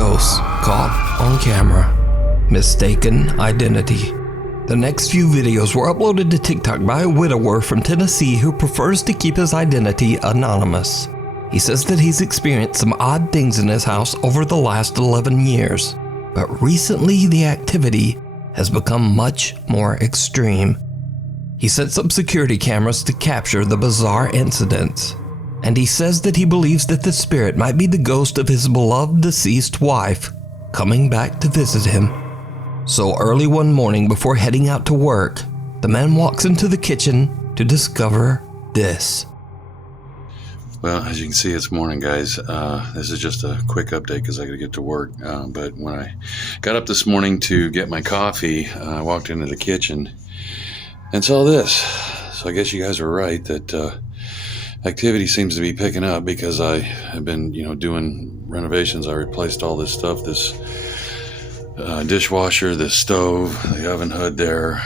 ghosts caught on camera. Mistaken identity. The next few videos were uploaded to TikTok by a widower from Tennessee who prefers to keep his identity anonymous. He says that he's experienced some odd things in his house over the last 11 years, but recently the activity has become much more extreme. He sets up security cameras to capture the bizarre incidents, and he says that he believes that the spirit might be the ghost of his beloved deceased wife coming back to visit him. So early one morning before heading out to work, the man walks into the kitchen to discover this. Well, as you can see, it's morning, guys. This is just a quick update because I got to get to work. But when I got up this morning to get my coffee, I walked into the kitchen and saw this. So I guess you guys are right that activity seems to be picking up because I have been, doing renovations. I replaced all this stuff, this dishwasher, this stove, the oven hood there.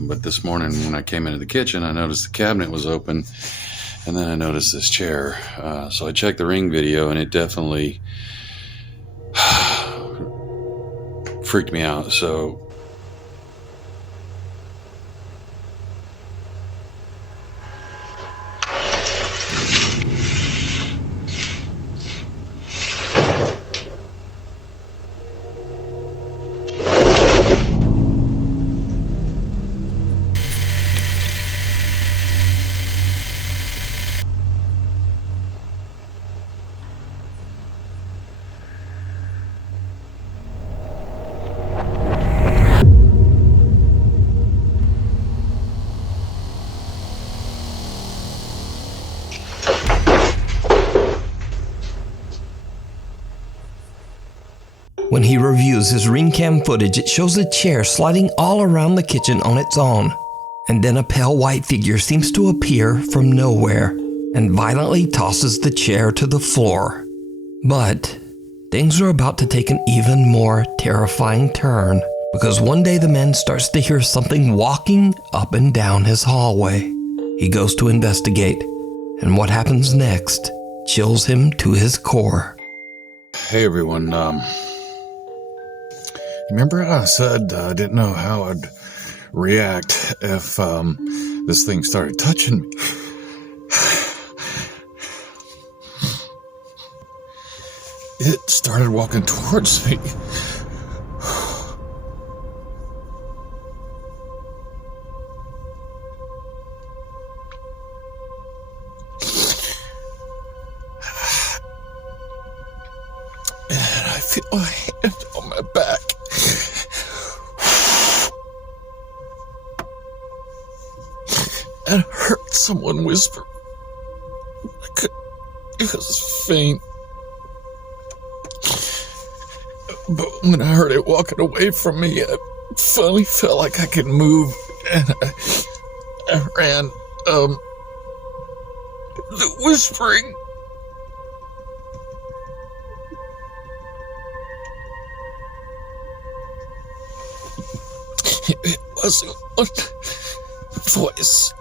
But this morning when I came into the kitchen, I noticed the cabinet was open. And then I noticed this chair. So I checked the Ring video, and it definitely freaked me out. So When he reviews his Ring cam footage, it shows a chair sliding all around the kitchen on its own. And then a pale white figure seems to appear from nowhere and violently tosses the chair to the floor. But things are about to take an even more terrifying turn because one day the man starts to hear something walking up and down his hallway. He goes to investigate, and what happens next chills him to his core. Hey everyone, remember I said I didn't know how I'd react if this thing started touching me? It started walking towards me. And I feel a hand on my back. And I heard someone whisper. It was faint. But when I heard it walking away from me, I finally felt like I could move, and I ran, the whispering. It wasn't one voice.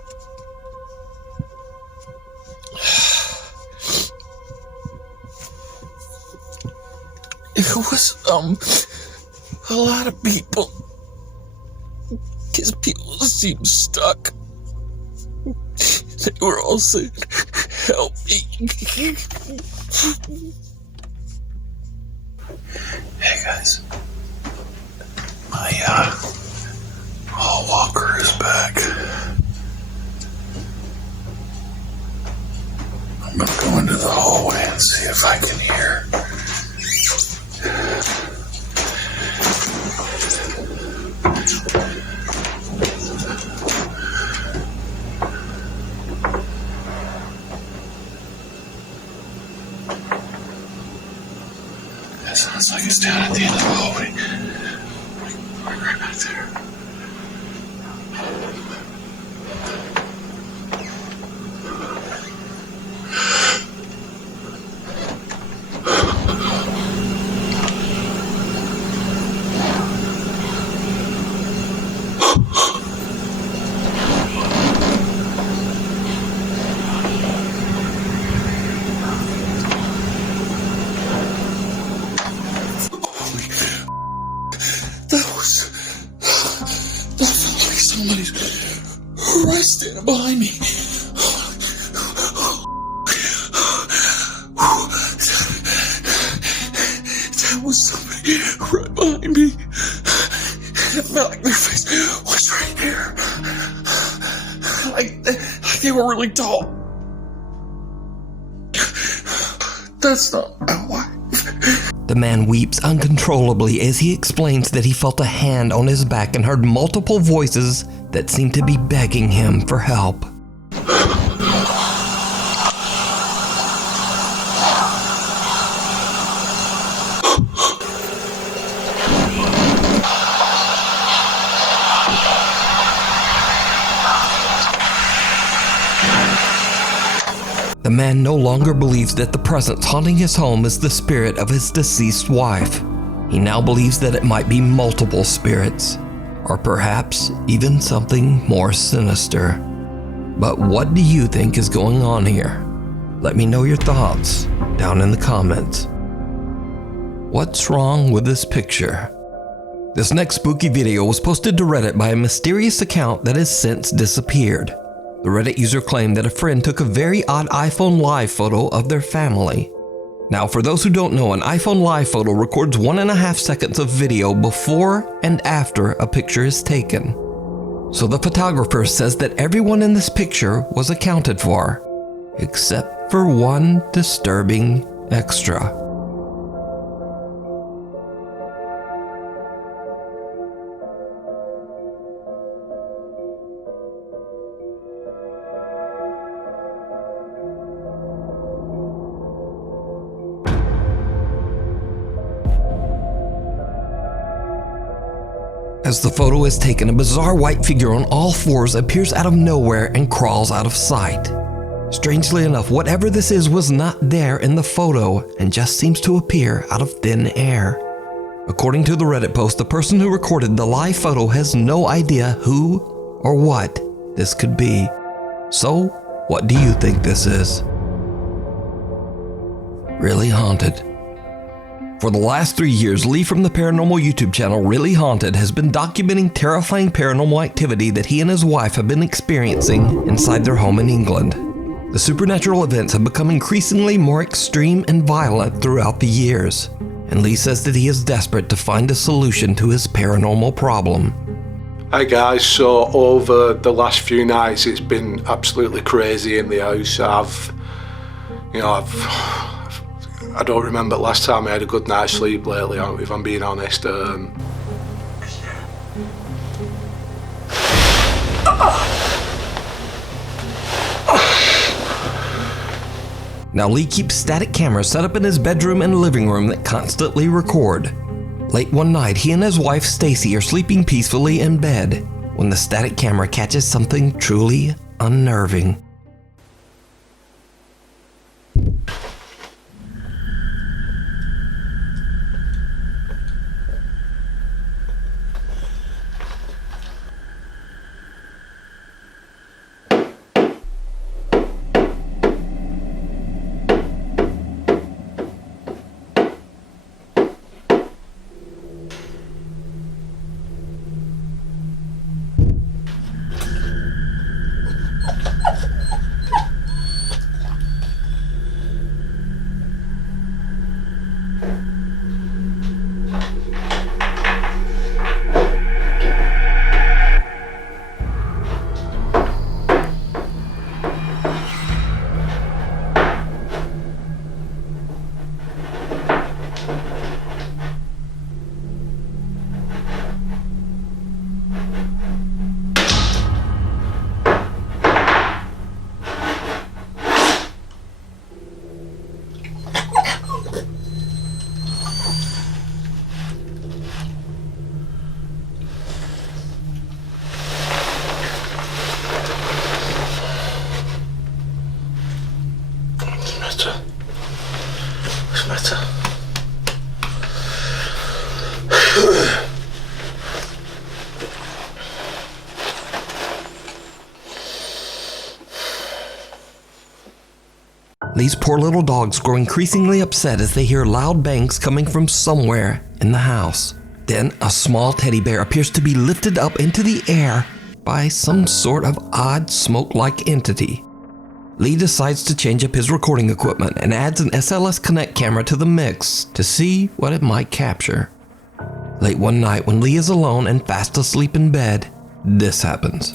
It was, a lot of people. Because people seemed stuck. They were all saying, help me. Hey guys. My, hall walker is back. I'm gonna go into the hallway and see if I can hear. That sounds like it's down at the end of the hallway. Right back there. behind me. That was somebody right behind me. It felt like their face was right here. Like they were really tall. That's not my wife. The man weeps uncontrollably as he explains that he felt a hand on his back and heard multiple voices that seemed to be begging him for help. The man no longer believes that the presence haunting his home is the spirit of his deceased wife. He now believes that it might be multiple spirits, or perhaps even something more sinister. But what do you think is going on here? Let me know your thoughts down in the comments. What's wrong with this picture? This next spooky video was posted to Reddit by a mysterious account that has since disappeared. The Reddit user claimed that a friend took a very odd iPhone Live photo of their family. Now, for those who don't know, an iPhone Live photo records 1.5 seconds of video before and after a picture is taken. So the photographer says that everyone in this picture was accounted for, except for one disturbing extra. As the photo is taken, a bizarre white figure on all fours appears out of nowhere and crawls out of sight. Strangely enough, whatever this is was not there in the photo and just seems to appear out of thin air. According to the Reddit post, the person who recorded the live photo has no idea who or what this could be. So, what do you think this is? Really Haunted. For the last 3 years, Lee from the paranormal YouTube channel Really Haunted has been documenting terrifying paranormal activity that he and his wife have been experiencing inside their home in England. The supernatural events have become increasingly more extreme and violent throughout the years, and Lee says that he is desperate to find a solution to his paranormal problem. Hi guys, so over the last few nights it's been absolutely crazy in the house. I don't remember last time I had a good night's sleep lately, if I'm being honest. Now Lee keeps static cameras set up in his bedroom and living room that constantly record. Late one night, he and his wife Stacy are sleeping peacefully in bed when the static camera catches something truly unnerving. What's the matter? Lee's poor little dogs grow increasingly upset as they hear loud bangs coming from somewhere in the house. Then a small teddy bear appears to be lifted up into the air by some sort of odd smoke-like entity. Lee decides to change up his recording equipment and adds an SLS Connect camera to the mix to see what it might capture. Late one night when Lee is alone and fast asleep in bed, this happens.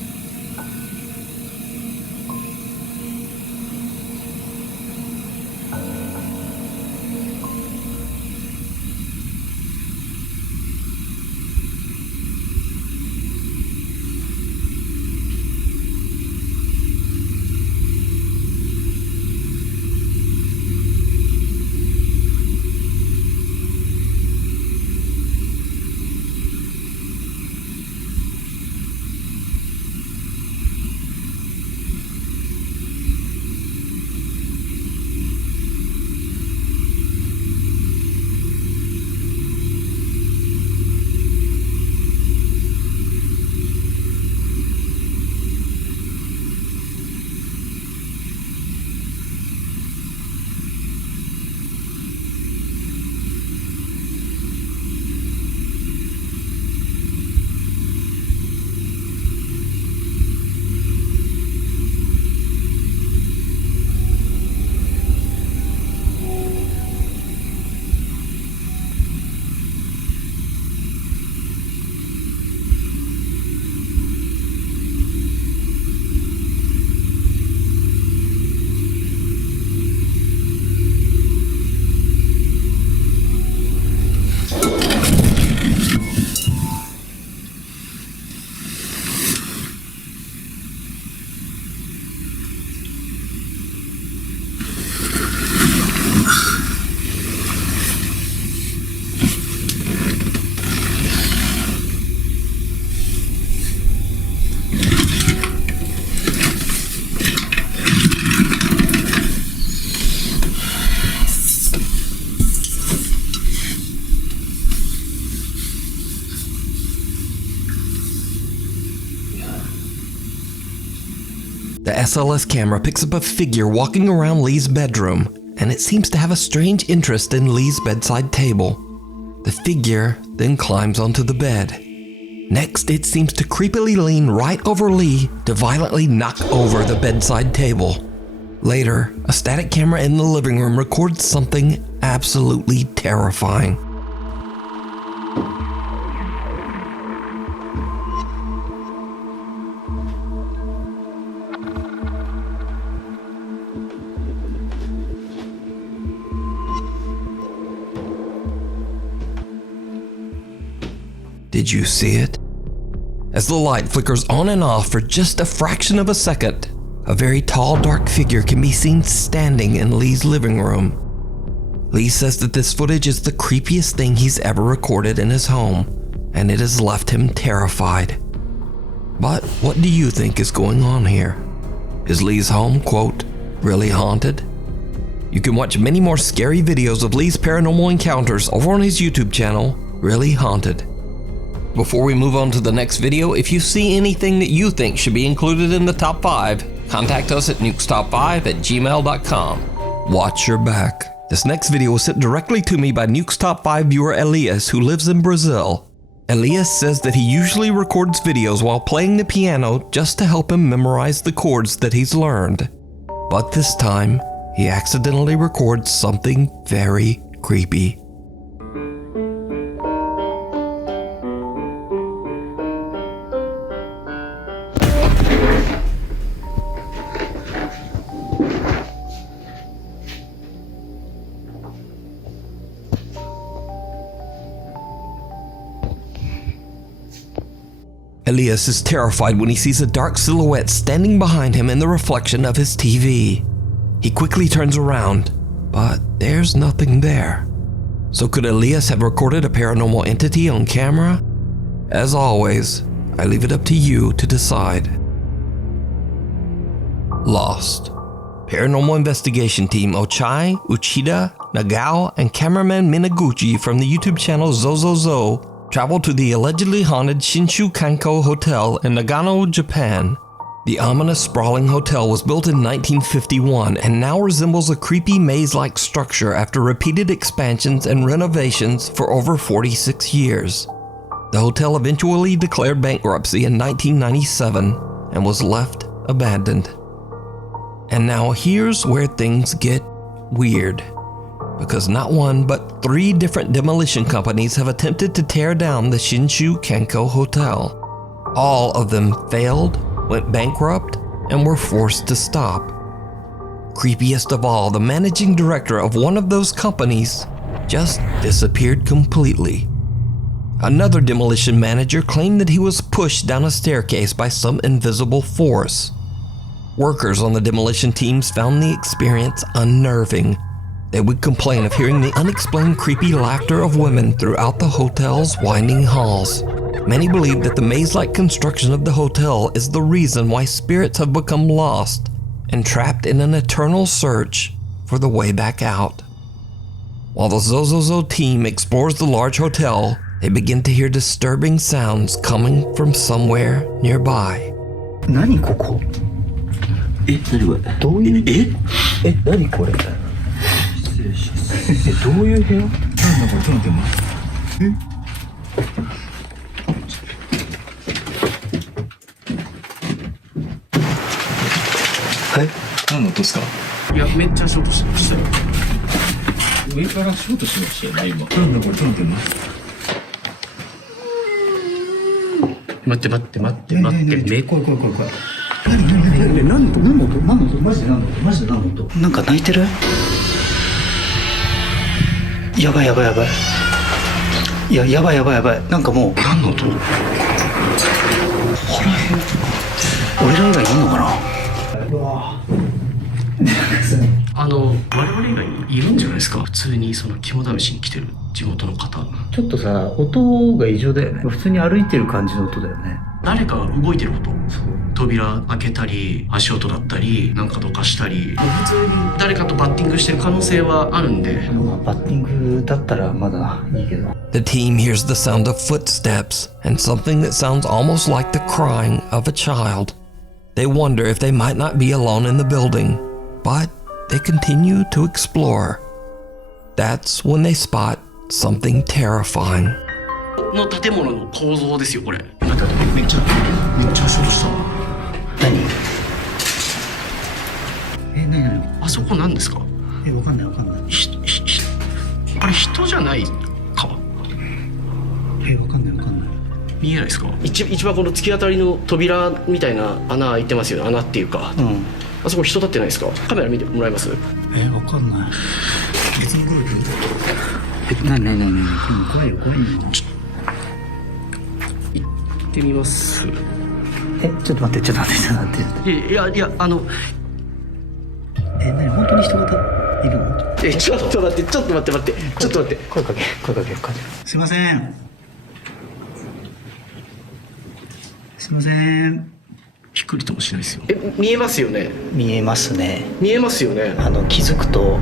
The SLS camera picks up a figure walking around Lee's bedroom, and it seems to have a strange interest in Lee's bedside table. The figure then climbs onto the bed. Next, it seems to creepily lean right over Lee to violently knock over the bedside table. Later, a static camera in the living room records something absolutely terrifying. Did you see it? As the light flickers on and off for just a fraction of a second, a very tall, dark figure can be seen standing in Lee's living room. Lee says that this footage is the creepiest thing he's ever recorded in his home, and it has left him terrified. But what do you think is going on here? Is Lee's home, quote, really haunted? You can watch many more scary videos of Lee's paranormal encounters over on his YouTube channel, Really Haunted. Before we move on to the next video, if you see anything that you think should be included in the top 5, contact us at nukestop5@gmail.com. Watch your back. This next video was sent directly to me by Nuke's Top 5 viewer Elias, who lives in Brazil. Elias says that he usually records videos while playing the piano just to help him memorize the chords that he's learned. But this time, he accidentally records something very creepy. Elias is terrified when he sees a dark silhouette standing behind him in the reflection of his TV. He quickly turns around, but there's nothing there. So could Elias have recorded a paranormal entity on camera? As always, I leave it up to you to decide. Lost. Paranormal investigation team Ochai, Uchida, Nagao, and cameraman Minaguchi from the YouTube channel Zozozo traveled to the allegedly haunted Shinshu Kanko Hotel in Nagano, Japan. The ominous sprawling hotel was built in 1951 and now resembles a creepy maze-like structure after repeated expansions and renovations for over 46 years. The hotel eventually declared bankruptcy in 1997 and was left abandoned. And now here's where things get weird, because not one but 3 different demolition companies have attempted to tear down the Shinshu Kanko Hotel. All of them failed, went bankrupt, and were forced to stop. Creepiest of all, the managing director of one of those companies just disappeared completely. Another demolition manager claimed that he was pushed down a staircase by some invisible force. Workers on the demolition teams found the experience unnerving. They would complain of hearing the unexplained creepy laughter of women throughout the hotel's winding halls. Many believe that the maze-like construction of the hotel is the reason why spirits have become lost and trapped in an eternal search for the way back out. While the Zozozo team explores the large hotel, they begin to hear disturbing sounds coming from somewhere nearby. 何ここ？何これ？どういう？何これ？失礼します。どういう部屋？なんだこれ？ちょっと待って。はい？何の音ですか？いや、めっちゃショートしてましたよ。上からショートしましたよね、今。なんだこれ？ちょっと待って。待ってめ怖い。何の音マジで何の音なんか泣いてる？やばい。いや、やばい。なんかもう何の音？俺ら以外いんのかな？うわ我々以外にいるんじゃないですか？普通にその肝試しに来てる地元の方。ちょっとさ、音が異常だよね。普通に歩いてる感じの音だよね。誰かが動いてること。扉開けたり、足音だったり、なんかどかしたり、普通に誰かとバッティングしてる可能性はあるんで。バッティングだったらまだいいけど。The team hears the sound of footsteps and something that sounds almost like the crying of a child. They wonder if they might not be alone in the building, but they continue to explore. That's when they spot something terrifying. の建物の構造ですよ、これ。めっちゃショートした。何？何？あそこ何ですか？わかんない。あれ人じゃないか？わかんない。見えないですか？一番この突き当たりの扉みたいな穴開いてますよね。穴っていうか。うん。あそこ人立ってないですか？カメラ見てもらえます？わかんない。別のグループ？何？怖いよ。行ってみます。ちょっと待って。いや何？本当に人がいるの？ちょっと待って。声かけ。すいません。びっくりともしないですよ。見えますよね。見えますね。気づくと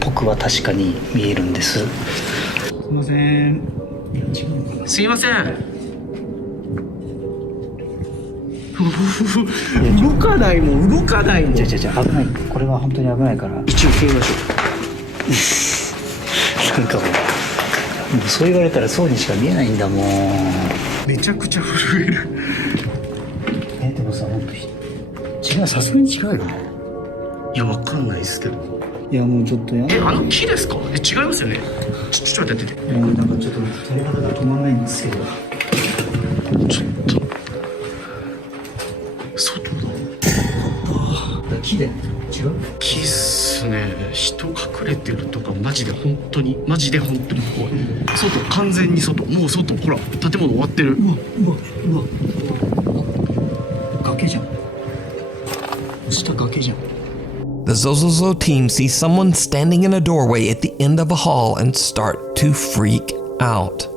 僕は確かに見えるんです。すいません。すいません。動かないもん。じゃ危ない。これは本当に危ないから。一応行ってみましょう。なんかもうそう言われたらそうにしか見えないんだもん。めちゃくちゃ震える。でもさ、本当違う、さすがに違うよね。いや、わかんないですけど。いや、もうちょっとや。木ですか？違いますよね。ちょっと待って。なんかちょっと鳥肌が止まんないんですけど。ちょっと外だ。木で違う？木っすね。人隠れてるとかマジで本当に怖い。外、完全に外。もう外、ほら建物終わってる。うわ崖じゃん。下崖じゃん。The Zozozo team sees someone standing in a doorway at the end of a hall and start to freak out.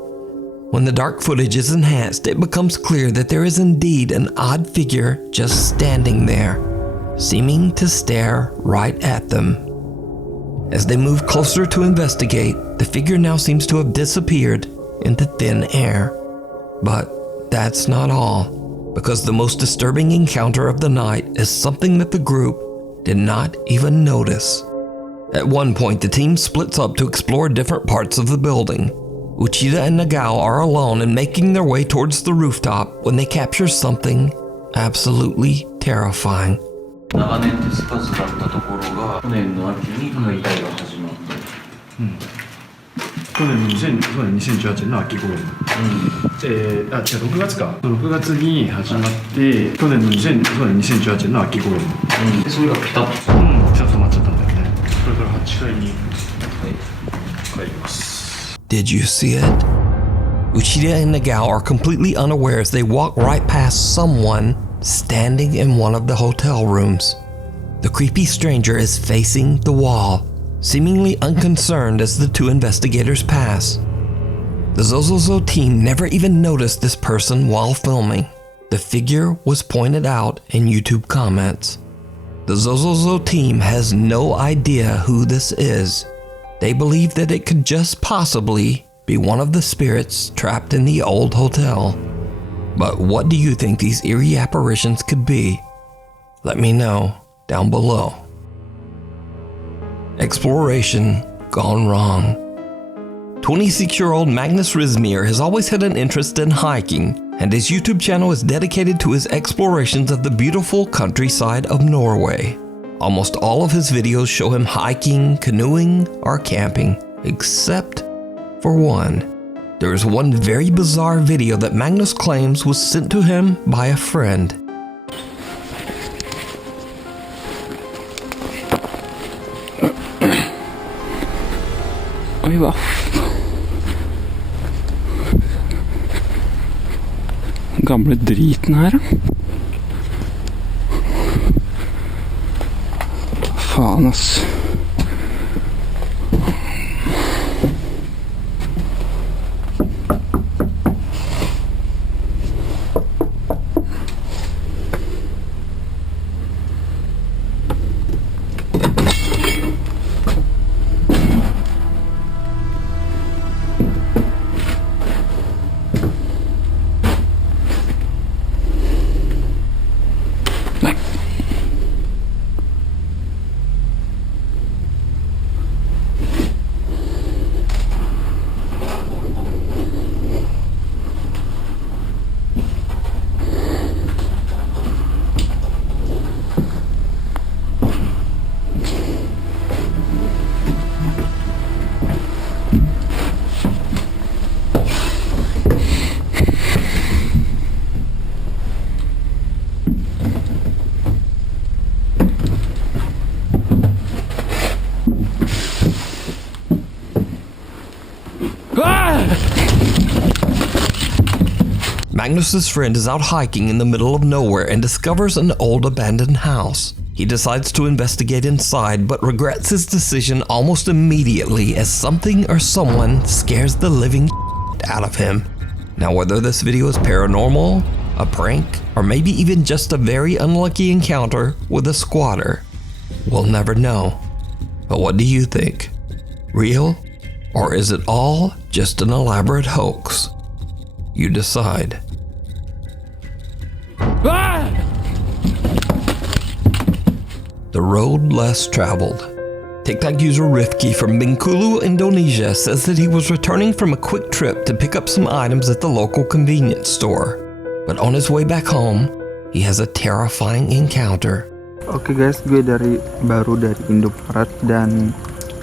When the dark footage is enhanced, it becomes clear that there is indeed an odd figure just standing there, seeming to stare right at them. As they move closer to investigate, the figure now seems to have disappeared into thin air. But that's not all, because the most disturbing encounter of the night is something that the group did not even notice. At one point, the team splits up to explore different parts of the building. Uchida and Nagao are alone and making their way towards the rooftop when they capture something absolutely terrifying. 長年手つかずだったところが去年の秋に解体が始まって、去年の2018年の秋頃に、6月か6月に始まって去年の2018年の秋頃に、でそれがピタッとピタッと止まっちゃったんだよね。これから8階に帰ります。 Did you see it? Uchida and Nagao are completely unaware as they walk right past someone standing in one of the hotel rooms. The creepy stranger is facing the wall, seemingly unconcerned as the two investigators pass. The Zozozo team never even noticed this person while filming. The figure was pointed out in YouTube comments. The Zozozo team has no idea who this is. They believe that it could just possibly be one of the spirits trapped in the old hotel. But what do you think these eerie apparitions could be? Let me know down below. Exploration gone wrong. 26-year-old Magnus Rismir has always had an interest in hiking, and his YouTube channel is dedicated to his explorations of the beautiful countryside of Norway. Almost all of his videos show him hiking, canoeing, or camping, except for one. There is one very bizarre video that Magnus claims was sent to him by a friend. Oj, gamle driten her. Faen, ass. Magnus's friend is out hiking in the middle of nowhere and discovers an old abandoned house. He decides to investigate inside but regrets his decision almost immediately as something or someone scares the living out of him. Now whether this video is paranormal, a prank, or maybe even just a very unlucky encounter with a squatter, we'll never know. But what do you think? Real? Or is it all just an elaborate hoax? You decide. The road less traveled. TikTok user Rifki from Bengkulu, Indonesia says that he was returning from a quick trip to pick up some items at the local convenience store. But on his way back home, he has a terrifying encounter. Oke guys, gue baru dari Indomaret dan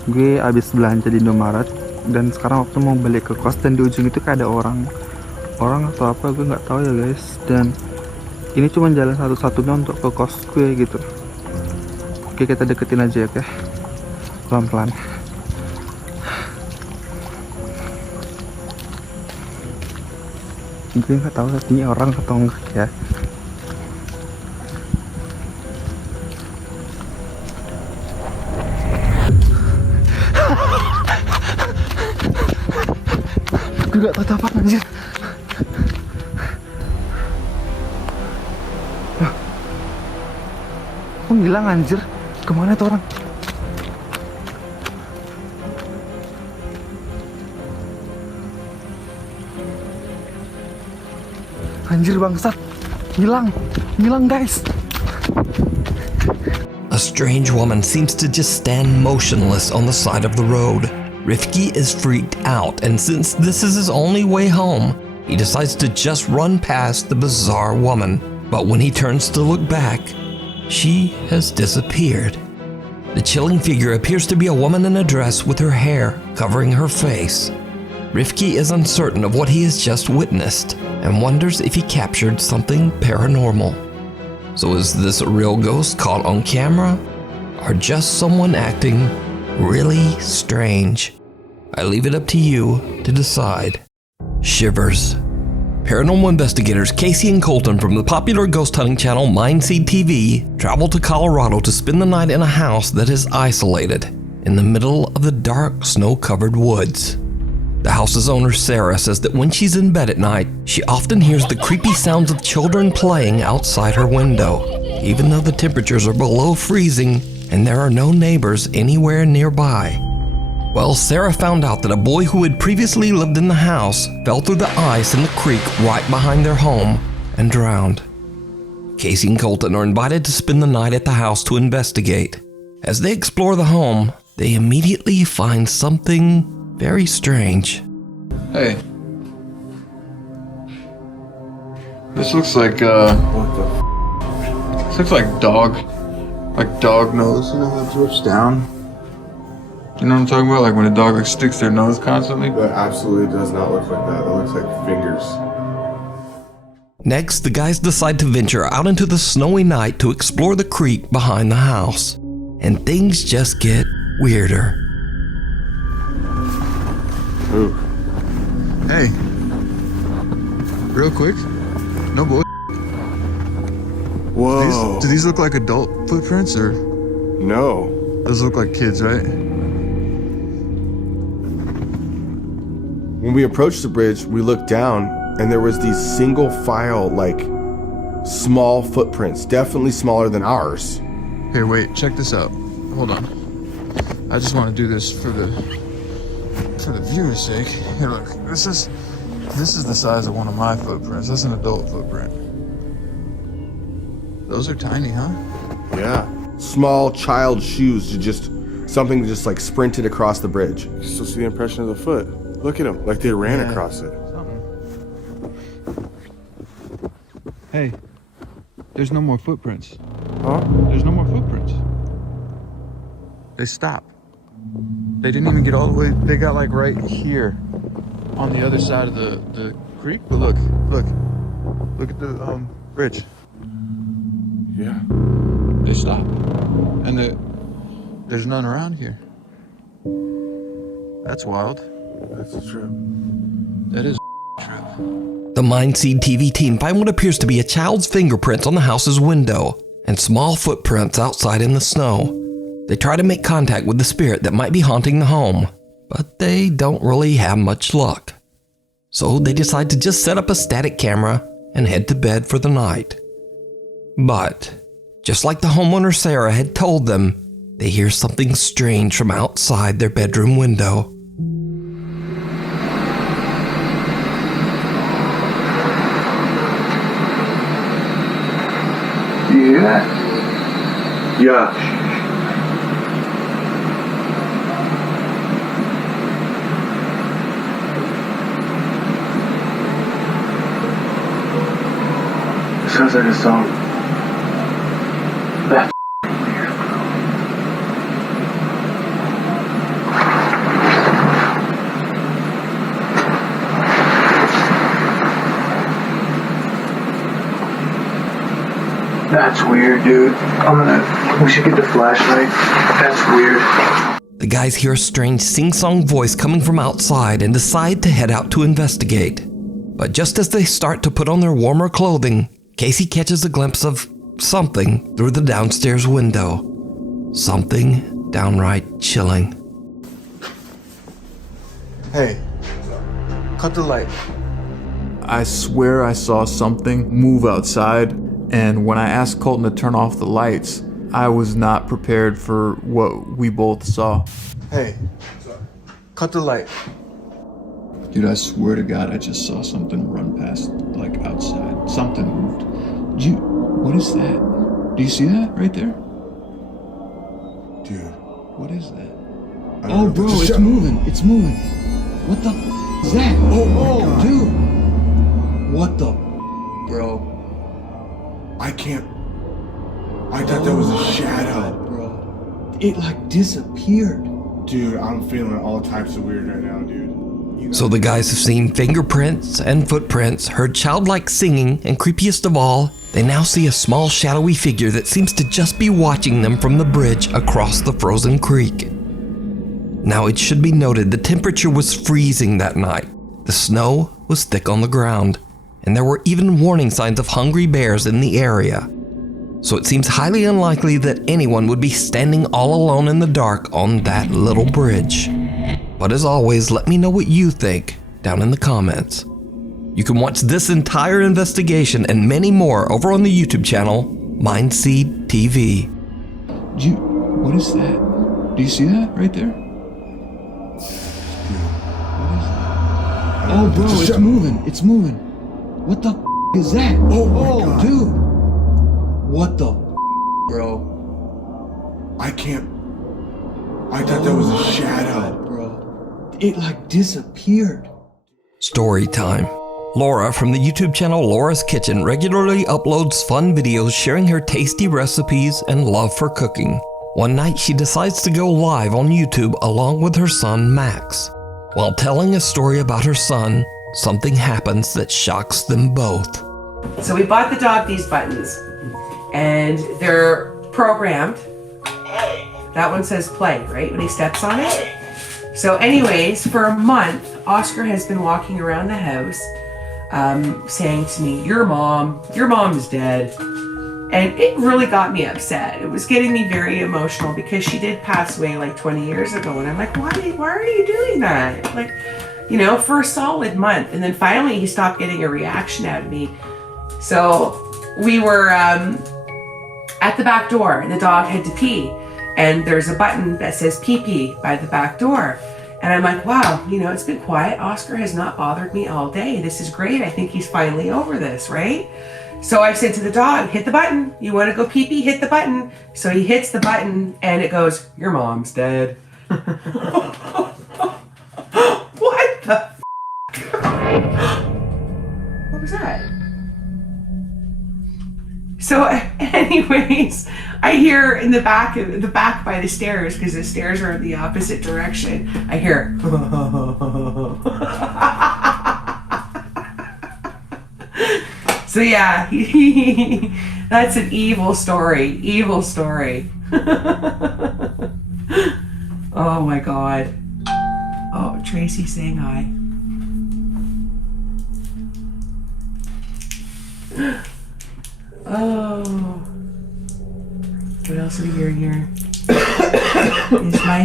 gue abis belanja di Indomaret dan sekarang waktu mau balik ke kos dan di ujung itu kayak ada orang atau apa gue nggak tahu ya guys, dan ini cuma jalan satu-satunya untuk ke kos gue gitu. Oke, kita deketin aja ya, oke? Pelan-pelan. Gue nggak tahu ini orang atau enggak ya. Gue nggak tahu apa anjir. Kok hilang anjir? Kemana tuh orang? Anjir bangsat, hilang guys. A strange woman seems to just stand motionless on the side of the road. Rifki is freaked out, and since this is his only way home, he decides to just run past the bizarre woman. But when he turns to look back, she has disappeared. The chilling figure appears to be a woman in a dress with her hair covering her face. Rifki is uncertain of what he has just witnessed and wonders if he captured something paranormal. So is this a real ghost caught on camera, or just someone acting really strange? I leave it up to you to decide. Shivers. Paranormal investigators Casey and Colton from the popular ghost hunting channel Mindseed TV travel to Colorado to spend the night in a house that is isolated in the middle of the dark, snow-covered woods. The house's owner, Sarah, says that when she's in bed at night, she often hears the creepy sounds of children playing outside her window, even though the temperatures are below freezing and there are no neighbors anywhere nearby. Well, Sarah found out that a boy who had previously lived in the house fell through the ice in the creek right behind their home and drowned. Casey and Colton are invited to spend the night at the house to investigate. As they explore the home, they immediately find something very strange. Hey. This looks like, this looks like dog nose, you know, when it drips down. You know what I'm talking about? Like when a dog like sticks their nose constantly? That absolutely does not look like that. That looks like fingers. Next, the guys decide to venture out into the snowy night to explore the creek behind the house. And things just get weirder. Ooh. Hey. Real quick. No bull. Whoa. Do these look like adult footprints or? No. Those look like kids, right? When we approached the bridge, we looked down and there was these single file, like, small footprints, definitely smaller than ours. Here, wait, check this out. Hold on. I just want to do this for the viewer's sake. Here, look. This is the size of one of my footprints. That's an adult footprint. Those are tiny, huh? Yeah. Small child shoes to just, something that just like sprinted across the bridge. You still see the impression of the foot. Look at them, like they ran across it. Hey, there's no more footprints. Huh? There's no more footprints. They stopped. They didn't even get all the way. They got like right here on the other side of the creek. But look at the bridge. Yeah. They stopped. And there's none around here. That's wild. That's true. That is true. The Mindseed TV team find what appears to be a child's fingerprints on the house's window and small footprints outside in the snow. They try to make contact with the spirit that might be haunting the home, but they don't really have much luck. So they decide to just set up a static camera and head to bed for the night. But, just like the homeowner Sarah had told them, they hear something strange from outside their bedroom window. Do you hear that? Yeah. Sounds like a song. That's weird, bro. That's weird, dude. We should get the flashlight. That's weird. The guys hear a strange sing-song voice coming from outside and decide to head out to investigate. But just as they start to put on their warmer clothing, Casey catches a glimpse of something through the downstairs window. Something downright chilling. Hey, cut the light. I swear I saw something move outside, and when I asked Colton to turn off the lights, I was not prepared for what we both saw. Hey, cut the light. Dude, I swear to God, I just saw something run past, like, outside. Something moved. What is that? Do you see that right there? Dude, What is that? Oh, bro, it's moving. It's moving. What the is that? Oh, dude. What the bro? I can't. I thought that was a shadow. Bro. It like disappeared. Dude, I'm feeling all types of weird right now, dude. So the guys have seen fingerprints and footprints, heard childlike singing, and creepiest of all, they now see a small shadowy figure that seems to just be watching them from the bridge across the frozen creek. Now it should be noted the temperature was freezing that night. The snow was thick on the ground, and there were even warning signs of hungry bears in the area. So it seems highly unlikely that anyone would be standing all alone in the dark on that little bridge. But as always, let me know what you think down in the comments. You can watch this entire investigation and many more over on the YouTube channel, Mindseed TV. What is that? Do you see that right there? Oh, bro, it's moving. It's moving. What the is that? Oh, dude. What the bro? I can't. I thought that was a shadow. Bro. It like disappeared. Story time. Laura from the YouTube channel Laura's Kitchen regularly uploads fun videos sharing her tasty recipes and love for cooking. One night she decides to go live on YouTube along with her son Max. While telling a story about her son, something happens that shocks them both. So we bought the dog these buttons, and they're programmed. That one says play, right, when he steps on it? So anyways, for a month, Oscar has been walking around the house saying to me, your mom is dead. And it really got me upset. It was getting me very emotional because she did pass away like 20 years ago. And I'm like, why are you doing that? Like, you know, for a solid month. And then finally he stopped getting a reaction out of me. So we were at the back door and the dog had to pee. And there's a button that says pee pee by the back door. And I'm like, wow, you know, it's been quiet. Oscar has not bothered me all day. This is great. I think he's finally over this, right? So I said to the dog, hit the button. You want to go pee pee? Hit the button. So he hits the button and it goes, your mom's dead. What the What was that? So anyways, I hear in the back by the stairs, because the stairs are in the opposite direction, I hear So yeah, that's an evil story. Oh my God. Oh, Tracy saying hi. Oh. What else are we hearing here?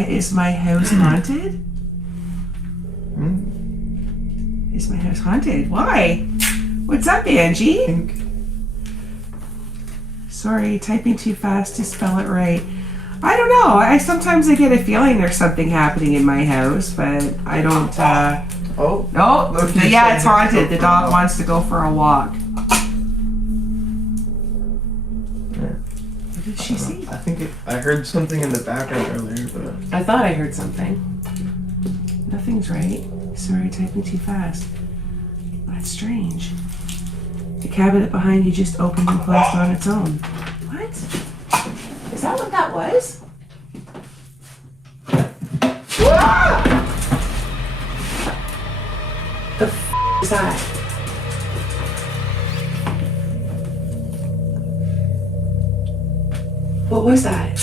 Is my house haunted? Is my house haunted? Why? What's up, Angie? Sorry, typing too fast to spell it right. I don't know. I get a feeling there's something happening in my house, but I don't. Oh. Yeah, it's haunted. The dog wants to go for a walk. What did she see? I heard something in the background earlier, but I thought I heard something. Nothing's right. Sorry, typing too fast. That's strange. The cabinet behind you just opened and closed on its own. What? Is that what that was? Ah! The f is that? What was that?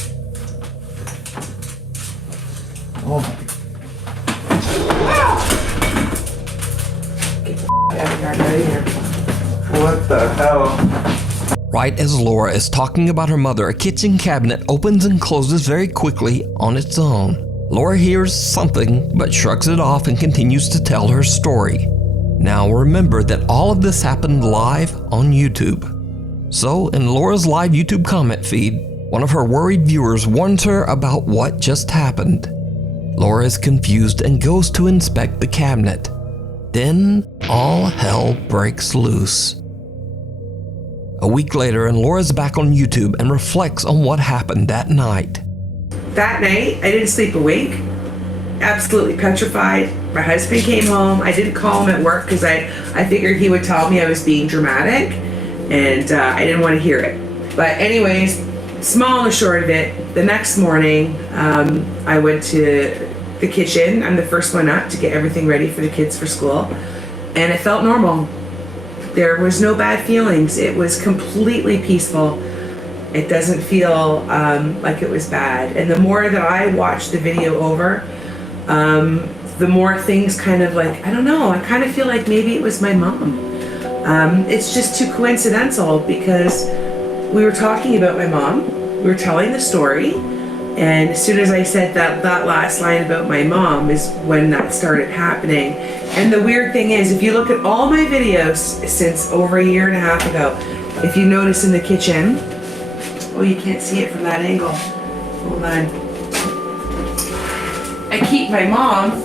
oh, Get the f out of here. what the hell? Right as Laura is talking about her mother, a kitchen cabinet opens and closes very quickly on its own. Laura hears something, but shrugs it off and continues to tell her story. Now remember that all of this happened live on YouTube. So in Laura's live YouTube comment feed, one of her worried viewers warns her about what just happened. Laura is confused and goes to inspect the cabinet. Then all hell breaks loose. A week later, and Laura's back on YouTube and reflects on what happened that night. That night, I didn't sleep awake. absolutely petrified. My husband came home. I didn't call him at work because I figured he would tell me I was being dramatic, and I didn't want to hear it. But anyways, small and short of it, the next morning I went to the kitchen. I'm the first one up to get everything ready for the kids for school, and it felt normal. There was no bad feelings. It was completely peaceful. It doesn't feel like it was bad. And the more that I watched the video over, the more things kind of like, I don't know, I kind of feel like maybe it was my mom. It's just too coincidental because we were talking about my mom, we were telling the story, and as soon as I said that last line about my mom is when that started happening. And the weird thing is, if you look at all my videos since over a year and a half ago, if you notice in the kitchen, oh, you can't see it from that angle. Hold on. I keep my mom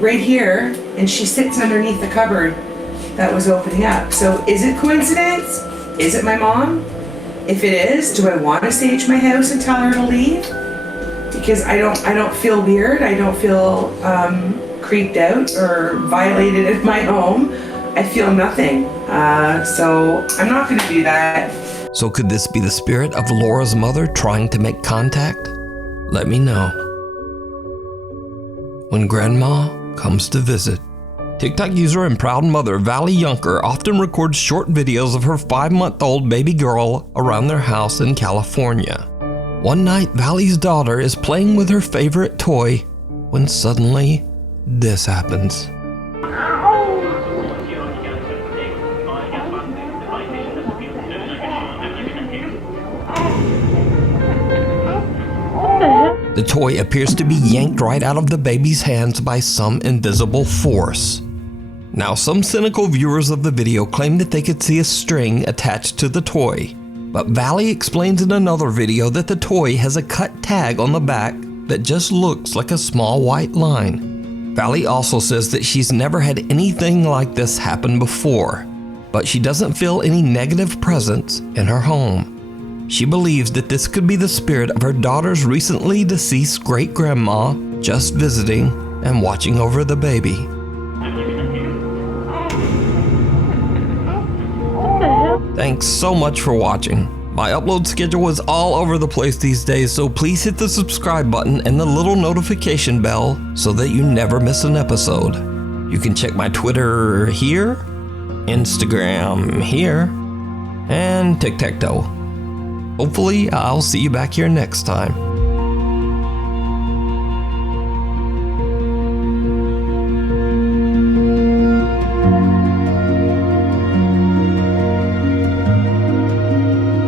right here, and she sits underneath the cupboard that was opening up. So is it coincidence? Is it my mom? If it is, do I want to stage my house and tell her to leave? Because I don't feel weird. I don't feel creeped out or violated in my home. I feel nothing. So I'm not going to do that. So could this be the spirit of Laura's mother trying to make contact? Let me know. When Grandma comes to visit. TikTok user and proud mother Valley Yunker often records short videos of her 5-month-old baby girl around their house in California. One night, Valley's daughter is playing with her favorite toy when suddenly this happens. The toy appears to be yanked right out of the baby's hands by some invisible force. Now, some cynical viewers of the video claim that they could see a string attached to the toy, but Valley explains in another video that the toy has a cut tag on the back that just looks like a small white line. Valley also says that she's never had anything like this happen before, but she doesn't feel any negative presence in her home. She believes that this could be the spirit of her daughter's recently deceased great-grandma just visiting and watching over the baby. Thanks so much for watching. My upload schedule is all over the place these days, so please hit the subscribe button and the little notification bell so that you never miss an episode. You can check my Twitter here, Instagram here, and TikTok. Hopefully, I'll see you back here next time.